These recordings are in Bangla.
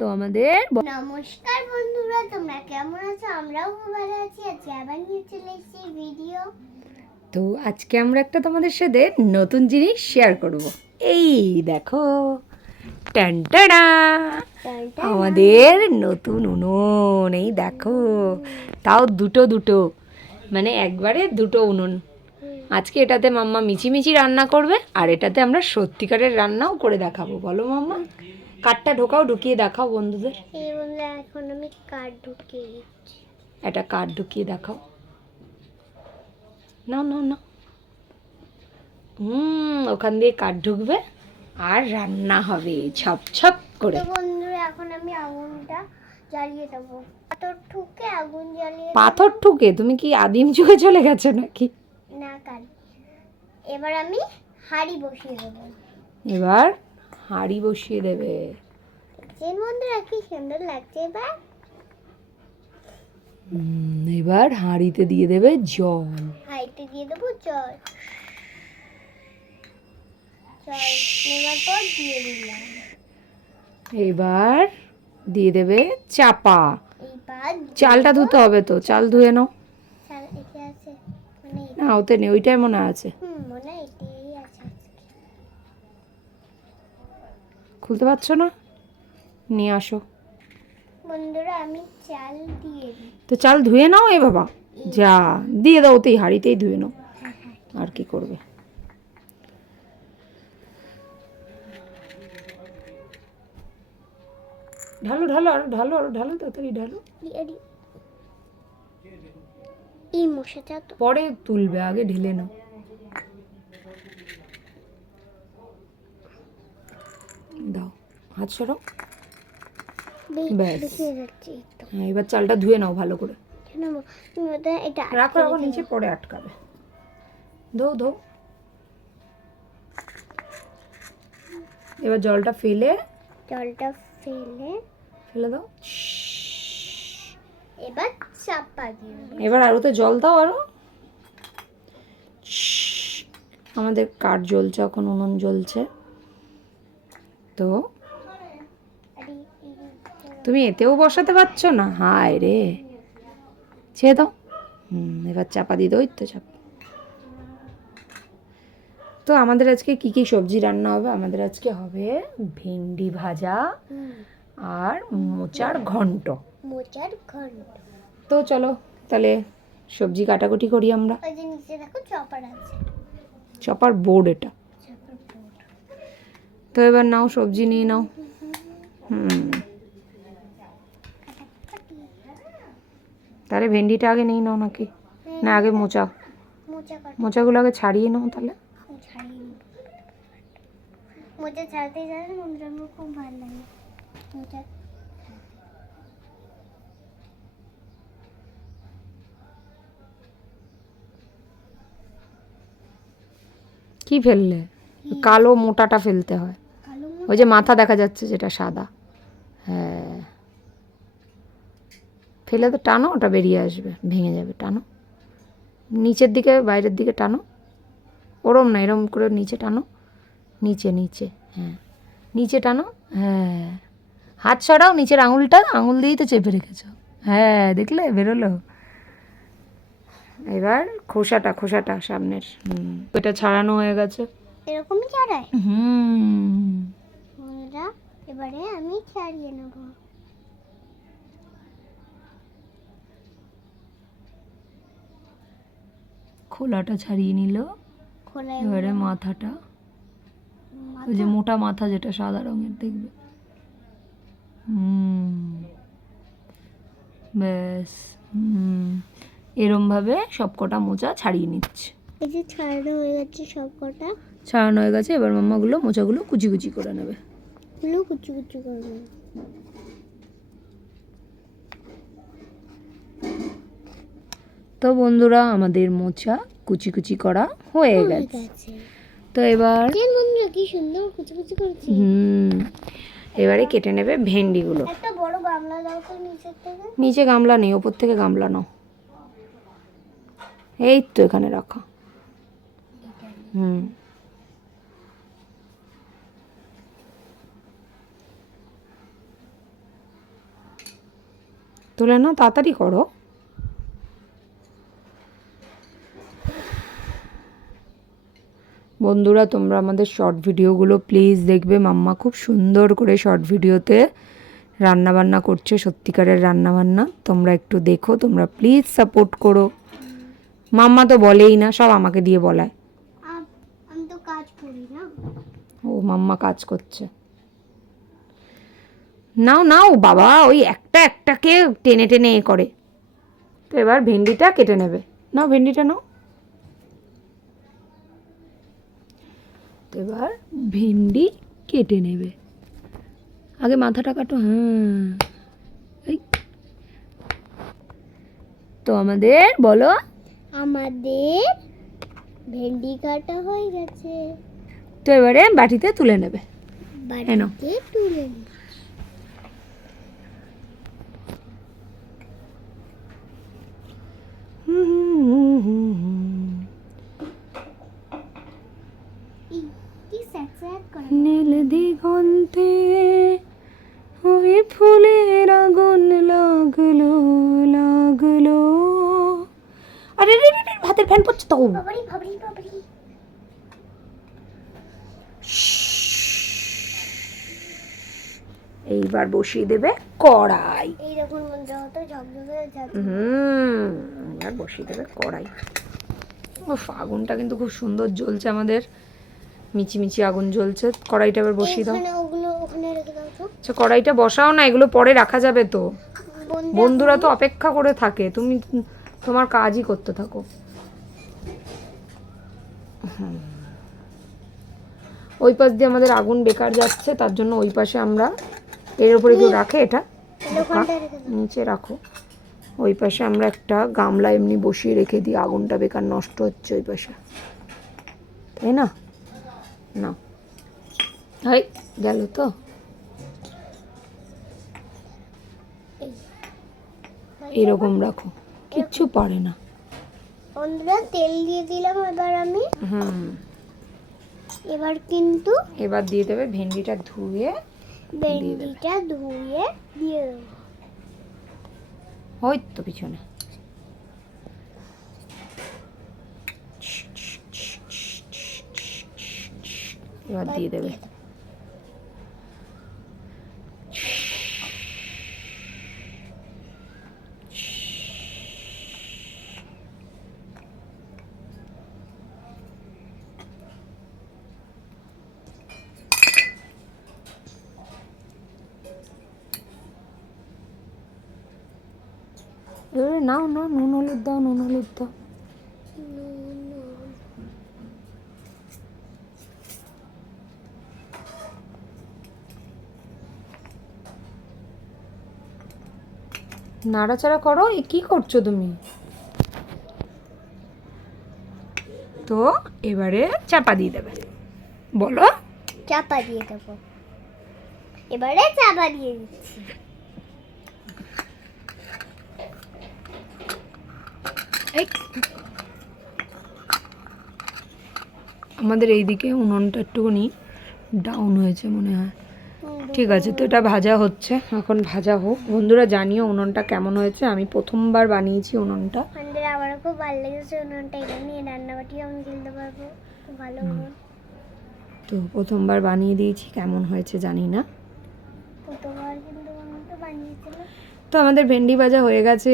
তো আমাদের নমস্কার বন্ধুরা তোমরা কেমন আছো? আমরাও খুব ভালো আছি। আজকে আবার নিয়ে চলে এসেছি ভিডিও তো আজকে আমরা একটা তোমাদের সাথে নতুন জিনিস শেয়ার করব। এই দেখো টানটানা আমাদের নতুন উনুন এই দেখো। তাও দুটো দুটো। মানে একবারে দুটো উনুন। আজকে এটাতে মাম্মা মিচিমিচি রান্না করবে আর এটাতে আমরা সত্যিকারের রান্নাও করে দেখাবো। বলো মাম্মা কাঠটা ঢোকাও ঢুকিয়ে দেখাও বন্ধুদের। এখন আমি কার্ড ঢুকিয়ে একটা কাঠ ঢুকিয়ে দেখাও। না না না হুম ওখান দিয়ে কাঠ ঢুকবে আর রান্না হবে ছপ ছপ করে। বন্ধুরা এখন আমি আগুনটা জ্বালিয়ে দেবো। পাথর ঠুকে আগুন জ্বালিয়ে পাথর ঠুকে? তুমি কি আদিম যুগে চলে গেছো নাকি? না কাল এবার আমি হাঁড়ি বসিয়ে দেবো। এবার হাঁড়ি বসিয়ে দেবে। দেখছেন বন্ধুরা কি সুন্দর লাগছে এবার। এবার হাঁড়িতে দিয়ে দেবে জল। হাঁড়িতে দিয়ে দেবো জল। জল নেওয়ার পর দিয়ে দিলাম এবার দিয়ে দেবে চাপা চালটা ধুতে হবে তো চাল ধুয়ে নাও না ওতে নেই ওইটাই মনে আছে। খুলতে পারছ না? নিয়ে আসো। বন্ধুরা আমি চাল দিয়ে তো চাল ধুয়ে নাও এ বাবা। যা দিয়ে দাও ওতেই হাঁড়িতেই ধুয়ে নাও। আর কি করবে? ঢালো ঢালো আর ঢালো আর ঢালো তাড়াতাড়ি ঢালো। এই মশাটা তো। পরে তুলবে আগে ঢেলে নাও। দাও হাত সরাও ব্যাস। হয়ে এবার চালটা ধুয়ে নাও ভালো করে। তুমি এটা রাখো রাখো নিচে পরে আটকাবে। ধো ধো এবার জলটা ফেলে। জলটা ফেলে। ফেলে দাও। এবার চাপা দিয়ে। এবার আরোতে জল দাও আরও। আমাদের কাঠ জ্বলছে? এখন উনুন জ্বলছে। তো? তুমি এতেও বসাতে পারছ না? হায় রে। ছেড়ে দাও। হুম এবার চাপা দিয়ে দাও তো চাপ। তো আমাদের আজকে কি কি সবজি রান্না হবে? আমাদের আজকে হবে ভেন্ডি ভাজা আর মোচার ঘন্ট। মোচার ঘন্ট। তো চলো তাহলে সবজি কাটাকুটি করি আমরা। চপার বোর্ড এটা। তো এবার নাও সবজি নিয়ে নাও। হুম। তাহলে ভেন্ডিটা আগে নিয়ে নাও নাকি? না আগে মোচা। মোচাগুলো আগে ছাড়িয়ে নাও তাহলে। মোচা ছাড়তে খুব ভালো লাগে। মোচা কি ফেললে? কালো মোটাটা ফেলতে হয়। ওই যে মাথা দেখা যাচ্ছে যেটা সাদা। হ্যাঁ। ফেলে তো টানো ওটা বেরিয়ে আসবে ভেঙে যাবে টানো। নিচের দিকে বাইরের দিকে টানো। ওরম না এরম করে নিচে টানো। নিচে নিচে হ্যাঁ। নিচে টানো হ্যাঁ। হাত সরাও নিচের আঙুলটা আঙুল দিয়েই তো চেপে রেখেছো। হ্যাঁ দেখলে বেরোলো। এবার খোসাটা খোসাটা সামনের। হুম ওটা ছাড়ানো হয়ে গেছে। এরকমই ছাড়ায় হুম। এবারে আমি ছাড়িয়ে নেব। খোলাটা ছাড়িয়ে নিল। খোলা এবারে মাথাটা। ওই যে মোটা মাথা যেটা সাদা রঙের দেখবে? হুম। ব্যাস হুম। এরমভাবে সবকটা মোচা ছাড়িয়ে নিচ্ছে। এই যে ছাড়ানো হয়ে গেছে সব কটা ছাড়ানো হয়ে গেছে এবার মাম্মাগুলো মোচাগুলো কুচি কুচি করে নেবে। গুলো কুচি কুচি করব তো বন্ধুরা আমাদের মোচা কুচি কুচি করা হয়ে গেছে। তো এবার বন্ধুরা কি সুন্দর কুচি কুচি করেছি। হুম এবারে কেটে নেবে ভেন্ডিগুলো। একটা বড় গামলা দাও তো নিচের থেকে। নিচে গামলা নেই ওপর থেকে গামলা নাও। এই তো এখানে রাখা। হুম। তুলে নাও, তাড়াতাড়ি করো। বন্ধুরা, তোমরা আমাদের শর্ট ভিডিওগুলো প্লিজ দেখবে। মাম্মা খুব সুন্দর করে শর্ট ভিডিওতে রান্নাবান্না করছে, সত্যিকারের রান্নাবান্না। তোমরা একটু দেখো, তোমরা প্লিজ সাপোর্ট করো। মাম্মা তো বলেই না সব আমাকে দিয়ে বলায়। আমি তো কাজ করি না। ও মাম্মা কাজ করছে। নাও নাও বাবা ওই একটা একটাকে টেনে টেনে এ করে। তো এবার ভেন্ডিটা কেটে নেবে। নাও ভেন্ডিটা নাও। তো এবার ভেন্ডি কেটে নেবে। আগে মাথাটা কাটো হ্যাঁ। এই। তো আমাদের বলো। আমাদের ভেন্ডি কাটা হয়ে গেছে। তো এবারে বাটিতে তুলে নেবে। তুলে নীল দিগন্তে ওই ফুলের আগুন লাগল লাগল। হাতের ফ্যান পড়ছে তো এইবার বসিয়ে দেবে কড়াই। হুম এবার বসিয়ে দেবে কড়াই। ও আগুনটা কিন্তু খুব সুন্দর জ্বলছে আমাদের। মিচি মিচি আগুন জ্বলছে। কড়াইটা এবার বসিয়ে দাও। আচ্ছা কড়াইটা বসাও না এগুলো পরে রাখা যাবে তো। বন্ধুরা তো অপেক্ষা করে থাকে। তুমি তোমার কাজই করতে থাকো। ওই পাশ দিয়ে আমাদের আগুন বেকার যাচ্ছে তার জন্য ওই পাশে আমরা এর উপরে কেউ রাখে এটা? নিচে রাখো। ওই পাশে আমরা একটা গামলা এমনি বসিয়ে রেখে দিই আগুনটা বেকার নষ্ট হচ্ছে ওই পাশে। তাই না? না। হাই গেল তো? এরকম রাখো। কিচ্ছু পারে না। তেল দিয়ে দিলাম এবার আমি। হুম। এবার কিন্তু এবার দিয়ে দেবে ভেন্ডিটা ধুয়ে ভেন্ডিটা ধুয়ে দিয়ে দেবো। ওই তো পিছনে। এবার দিয়ে দেবে। এবারে নাও নাও নুন হলুদ দাও নুন হলুদ দাও নাড়াচাড়া করো এ কি করছ তুমি তো এবারে চাপা দিয়ে দেবে বলো চাপা দিয়ে দেবো এবারে চাপা দিয়ে দিচ্ছি আমাদের এইদিকে উনুনটা একটুখানি ডাউন হয়েছে মনে হয়। ঠিক আছে তো এটা ভাজা হচ্ছে এখন ভাজা হোক। বন্ধুরা জানিও উনুনটা কেমন হয়েছে? আমি প্রথমবার বানিয়েছি উনুনটা। আবারও খুব ভালো লেগেছে উনুনটা। এটা নিয়ে রান্নাবাটিও আমি খেলতে পারব। ভালো তো প্রথমবার বানিয়ে দিয়েছি কেমন হয়েছে জানি না। প্রথমবার কিন্তু তো আমাদের ভেন্ডি ভাজা হয়ে গেছে।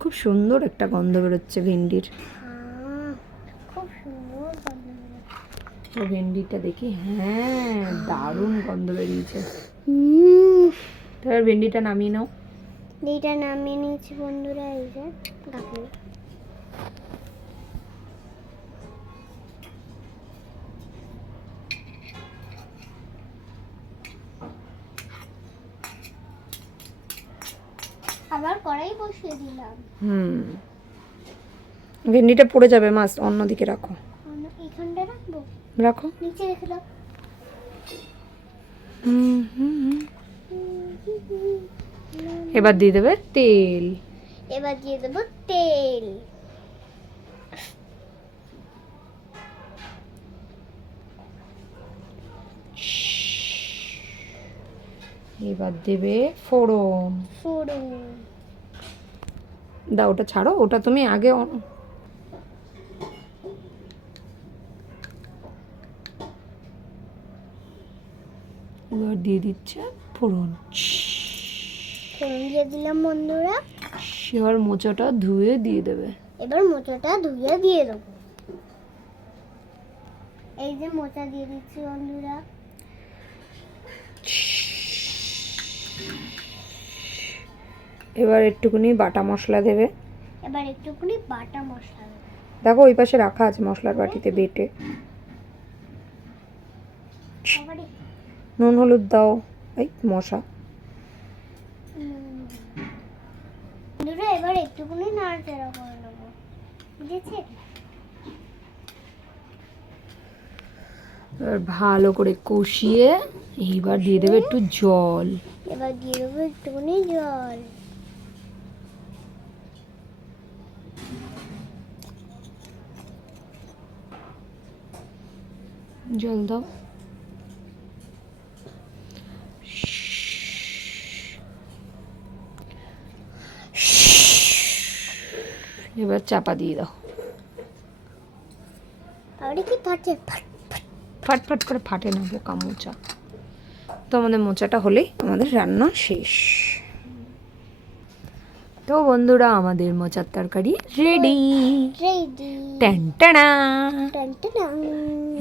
খুব সুন্দর একটা গন্ধ বেরোচ্ছে ভেন্ডির। খুব সুন্দর তো ভেন্ডিটা দেখি হ্যাঁ দারুণ গন্ধ বেরিয়েছে। হুম তো ভেন্ডিটা নামিয়ে নাও। এইটা নামিয়ে নিয়েছি বন্ধুরা এই যে আবার কড়াই বসিয়ে দিলাম। হুম। ভেন্ডিটা পড়ে যাবে মাছ অন্যদিকে রাখো। অন্য এইখানটা রাখব? রাখো। নিচে রেখে দাও। এবার দিয়ে দেবে তেল। এবার দিয়ে দেবো তেল। এবার দেবে ফোড়ন। ফোড়ন। দাও ওটা ছাড়ো ওটা তুমি আগে এবার দিয়ে দিচ্ছে ফোড়ন। ফোড়ন দিয়ে দিলাম বন্ধুরা। এবার মোচাটা ধুয়ে দিয়ে দেবে। এবার মোচাটা ধুয়ে দিয়ে দেবো। এই যে মোচা দিয়ে দিচ্ছি বন্ধুরা। এবার একটুখানি বাটা মশলা দেবে। এবার একটুখানি বাটা মশলা দেখো ওই পাশে রাখা আছে মশলার বাটিতে বেটে। নুন হলুদ দাও। এই মশা। বন্ধুরা এবার একটুখানি নাড়াচাড়া করে নেব। বুঝেছে? এবার ভালো করে কষিয়ে এইবার দিয়ে দেবে একটু জল। এবার দিয়ে দেবো একটুখানি জল। জল দাও। এবার চাপা দিয়ে দাও। ফাটে ফাট করে ফাটে না বোকা মোচা। তো আমাদের মোচাটা হলেই আমাদের রান্না শেষ। তো বন্ধুরা আমাদের মোচার তরকারি রেডি রেডি ট্যান্টানা টান। টান।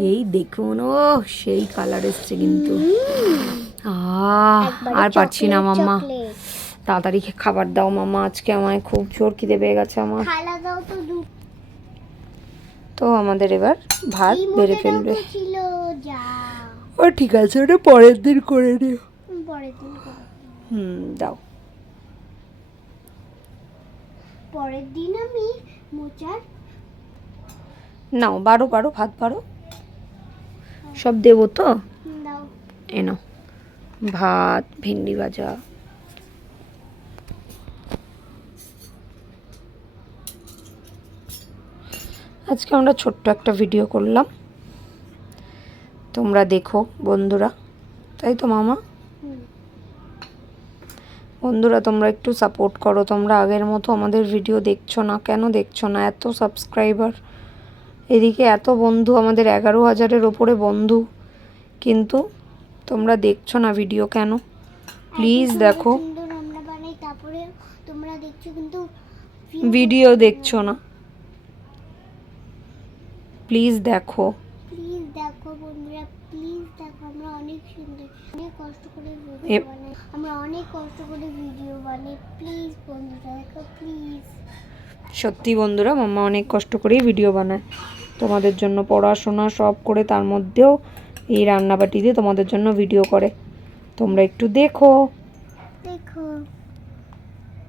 এই দেখুন ও সেই কালার এসছে কিন্তু। আহ আর পারছি না মাম্মা। তাড়াতাড়ি খাবার দাও মাম্মা আজকে আমায় খুব জোর খিদে পেয়ে গেছে আমার। তো আমাদের এবার ভাত বেড়ে ফেলবে। ও ঠিক আছে ওটা পরের দিন করে নিও। হুম দাও। পরের দিন আমি মোচার নাও বারো বারো ভাত বারো সব দেবো তো? এনো ভাত ভেন্ডি ভাজা। আজকে আমরা ছোট্ট একটা ভিডিও করলাম। তোমরা দেখো বন্ধুরা। তাই তো মামা। বন্ধুরা তোমরা একটু সাপোর্ট করো। তোমরা আগের মতো আমাদের ভিডিও দেখছ না? কেন দেখছ না? এত সাবস্ক্রাইবার এদিকে এত বন্ধু আমাদের এগারো হাজারের ওপরে বন্ধু। কিন্তু তোমরা দেখছ না ভিডিও কেন? প্লিজ দেখো। ভিডিও দেখছ না। প্লিজ দেখো। বন্ধুরা প্লিজ দেখো আমরা অনেক সুন্দর অনেক কষ্ট করে ভিডিও বানাই। আমরা অনেক কষ্ট করে ভিডিও বানাই। প্লিজ বন্ধুরা দেখো প্লিজ সত্যি বন্ধুরা মাম্মা অনেক কষ্ট করেই ভিডিও বানায়। তোমাদের জন্য পড়াশোনা সব করে তার মধ্যেও এই রান্নাবাটি দিয়ে তোমাদের জন্য ভিডিও করে। তোমরা একটু দেখো। দেখো।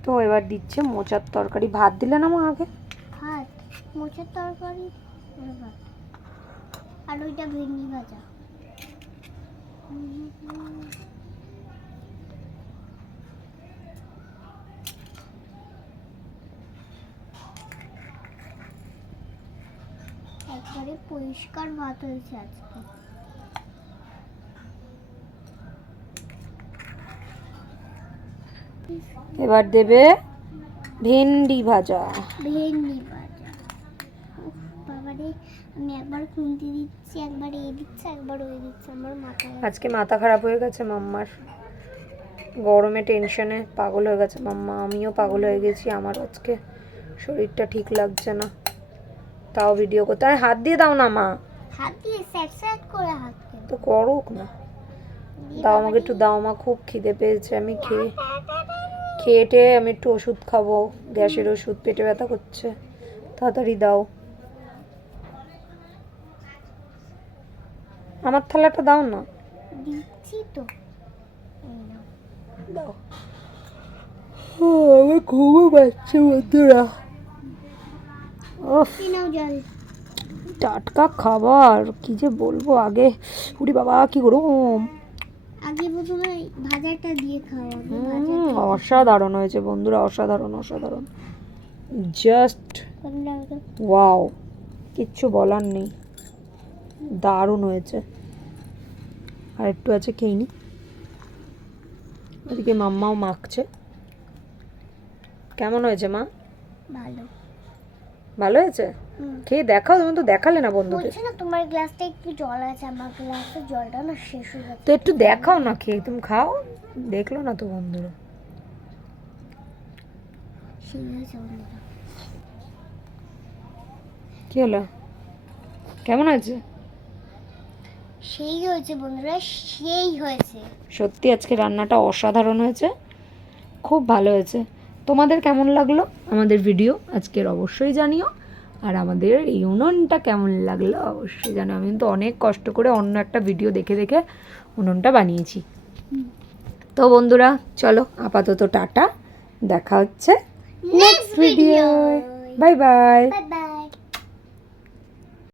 তো এবার দিচ্ছে মোচার তরকারি। ভাত দিলে না মা আগে? ভাত মোচার তরকারি ভাত। আর ওইটা ভেন্ডি ভাজা। একবারে পরিষ্কার ভাত হয়েছে আজকে। এবার দেবে ভেন্ডি ভাজা। ভেন্ডি ভাজা। আমি একবার খুন্তি দিচ্ছি একবার এ দিচ্ছে একবার ওই দিচ্ছে আমার মাথায় আজকে মাথা খারাপ হয়ে গেছে মাম্মার। গরমে টেনশনে পাগল হয়ে গেছে মাম্মা আমিও পাগল হয়ে গেছি আমার আজকে শরীরটা ঠিক লাগছে না। তাও ভিডিও করতে। আরে হাত দিয়ে দাও না মা। হাত দিয়ে স্যাট স্যাট করে হাত তো করুক না। দাও আমাকে একটু দাও মা খুব খিদে পেয়েছে। আমি খেয়ে খেয়ে আমি একটু ওষুধ খাব। গ্যাসের ওষুধ পেটে ব্যথা করছে। তাড়াতাড়ি দাও। আমার থালাটা দাও না। দিচ্ছি তো। আমার ঘুমও পাচ্ছে বন্ধুরা। টাটকা খাবার কি যে বলব আগে। উড়ি বাবা কি গরম। আগে প্রথমে ভাজাটা দিয়ে খাও আগে ভাজা হুম, অসাধারণ হয়েছে বন্ধুরা অসাধারণ অসাধারণ। জাস্ট ওয়াও কিচ্ছু বলার নেই। দারুণ হয়েছে। আর একটু আছে খেয়ে নি। ওদিকে মাম্মাও মাখছে। কেমন হয়েছে মা? ভালো। ভালো হয়েছে? খেয়ে দেখাও তুমি তো দেখালে না বন্ধুদের। বলছি না তোমার গ্লাসটা একটু জল আছে আমার গ্লাসে জলটা না শেষ হয়ে যাচ্ছে। তো একটু দেখাও না খেয়ে তুমি খাও। দেখল না তো বন্ধুরা। কি হলো? কেমন হয়েছে? সেই হয়েছে বন্ধুরা সেই হয়েছে। সত্যি আজকে রান্নাটা অসাধারণ হয়েছে খুব ভালো হয়েছে। তোমাদের কেমন লাগল আমাদের ভিডিও আজকের অবশ্যই জানিও। আর আমাদের এই উনুনটা কেমন লাগল অবশ্যই জানো আমি কিন্তু অনেক কষ্ট করে অন্য একটা ভিডিও দেখে দেখে উনুনটা বানিয়েছি। তো বন্ধুরা চলো আপাতত টাটা। দেখা হচ্ছে next video bye bye bye bye